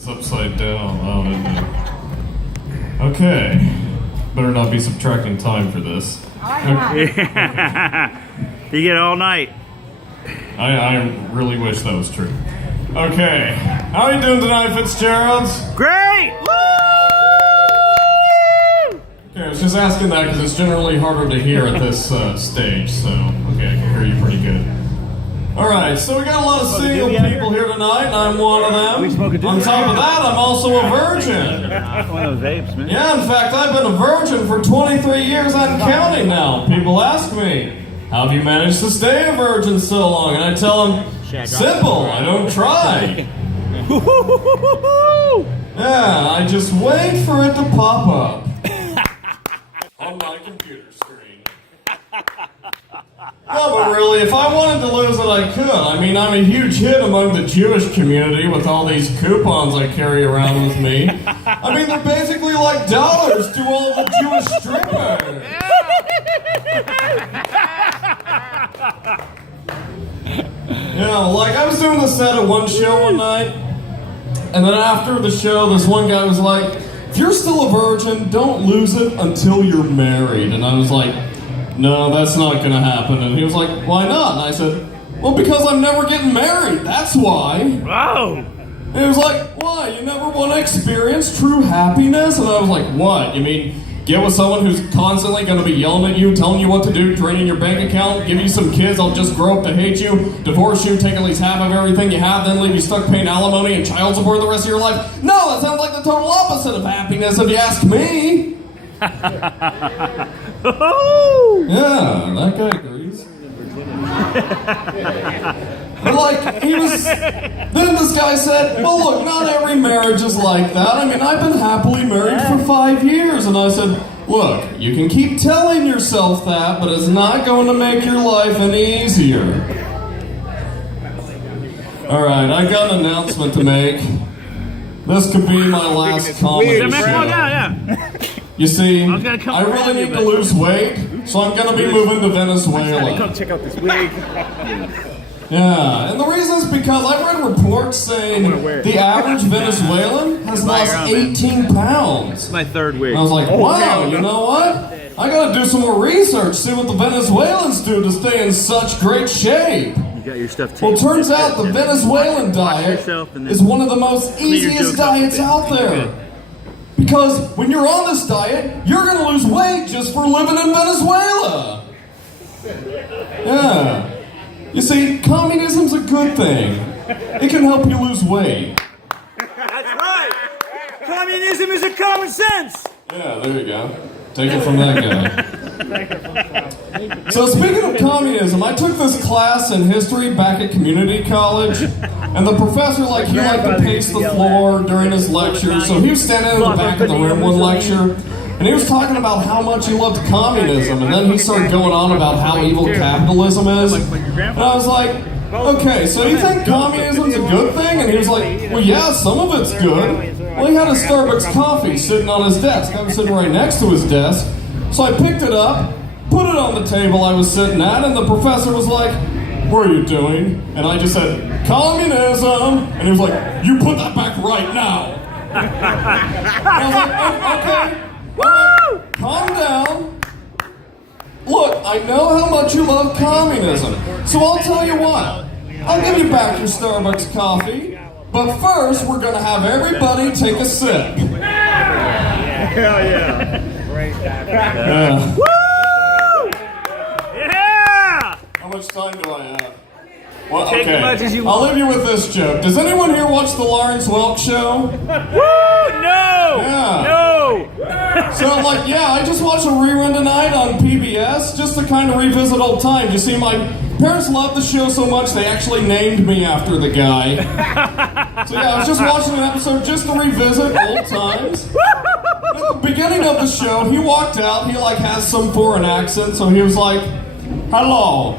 It's upside down. Oh, isn't it? Okay. Better not be subtracting time for this. You get all night. I really wish that was true. Okay. How are you doing tonight, Fitzgeralds? Great! Woo! Okay, I was just asking that because it's generally harder to hear at this stage, so okay, I can hear you pretty good. Alright, so we got a lot of single people here tonight, and I'm one of them. On top of that, I'm also a virgin. One of those apes, man. Yeah, in fact, I've been a virgin for 23 years and counting now. People ask me, how have you managed to stay a virgin so long? And I tell them, simple, I don't try. Yeah, I just wait for it to pop up on my computer screen. No, but really, if I wanted to lose it, I could. I mean, I'm a huge hit among the Jewish community with all these coupons I carry around with me. I mean, they're basically like dollars to all the Jewish strippers. You know, like I was doing the set at one show one night, and then after the show, this one guy was like, if you're still a virgin, don't lose it until you're married. And I was like, no, that's not going to happen. And he was like, why not? And I said, well, because I'm never getting married. That's why. Wow. And he was like, why? You never want to experience true happiness? And I was like, what? You mean get with someone who's constantly going to be yelling at you, telling you what to do, draining your bank account, give you some kids, I'll just grow up to hate you, divorce you, take at least half of everything you have, then leave you stuck paying alimony and child support the rest of your life? No, that sounds like the total opposite of happiness if you ask me. Yeah, that guy agrees. But like, then this guy said, well look, not every marriage is like that. I mean, I've been happily married for 5 years. And I said, look, you can keep telling yourself that, but it's not going to make your life any easier. Alright, I got an announcement to make. This could be my last comedy show. You see, I really need to lose weight, so I'm going to be moving to Venezuela. Come check out this wig. Yeah, and the reason is because I read reports saying the average Venezuelan has lost 18 pounds. It's my third wig. And I was like, wow, you know what? I gotta do some more research, see what the Venezuelans do to stay in such great shape. You got your stuff taken. Well, it turns out the Venezuelan diet is one of the most easiest diets out there. Because when you're on this diet, you're gonna lose weight just for living in Venezuela. Yeah. You see, communism's a good thing. It can help you lose weight. That's right. Communism is a common sense. Yeah, there you go. Take it from that guy. So speaking of communism, I took this class in history back at community college, and the professor, he liked to pace the floor during his lecture, so he was standing in the back of the room one lecture, and he was talking about how much he loved communism, and then he started going on about how evil capitalism is. And I was like, okay, so you think communism's a good thing? And he was like, well, yeah, some of it's good. Well, he had a Starbucks coffee sitting on his desk. I was sitting right next to his desk. So I picked it up, put it on the table I was sitting at, and the professor was like, what are you doing? And I just said, communism. And he was like, you put that back right now. And I was like, okay. Woo! Calm down. Look, I know how much you love communism, so I'll tell you what. I'll give you back your Starbucks coffee, but first we're going to have everybody take a sip. Hell yeah. Woo! Yeah! How much time do I have? Well, Take as much as you I'll want. leave you with this joke. Does anyone here watch the Lawrence Welk show? Woo! No! Yeah. No! So, I just watched a rerun tonight on PBS just to kind of revisit old times. You see, my parents loved the show so much they actually named me after the guy. So, I was just watching an episode just to revisit old times. At the beginning of the show, he walked out. He, has some foreign accent, so he was like, hello.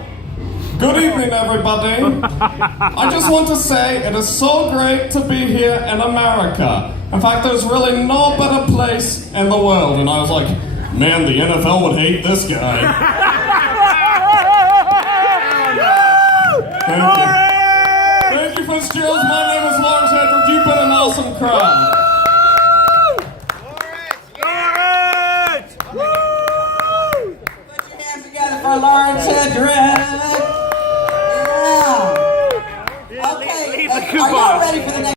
Good evening, everybody. I just want to say it is so great to be here in America. In fact, there's really no better place in the world. And I was like, man, the NFL would hate this guy. Thank you. Thank you, Fitzgerald. My name is Lawrence Hedrick. You've been an awesome awesome crowd. Lawrence! Woo! Put your hands together for Lawrence Hedrick.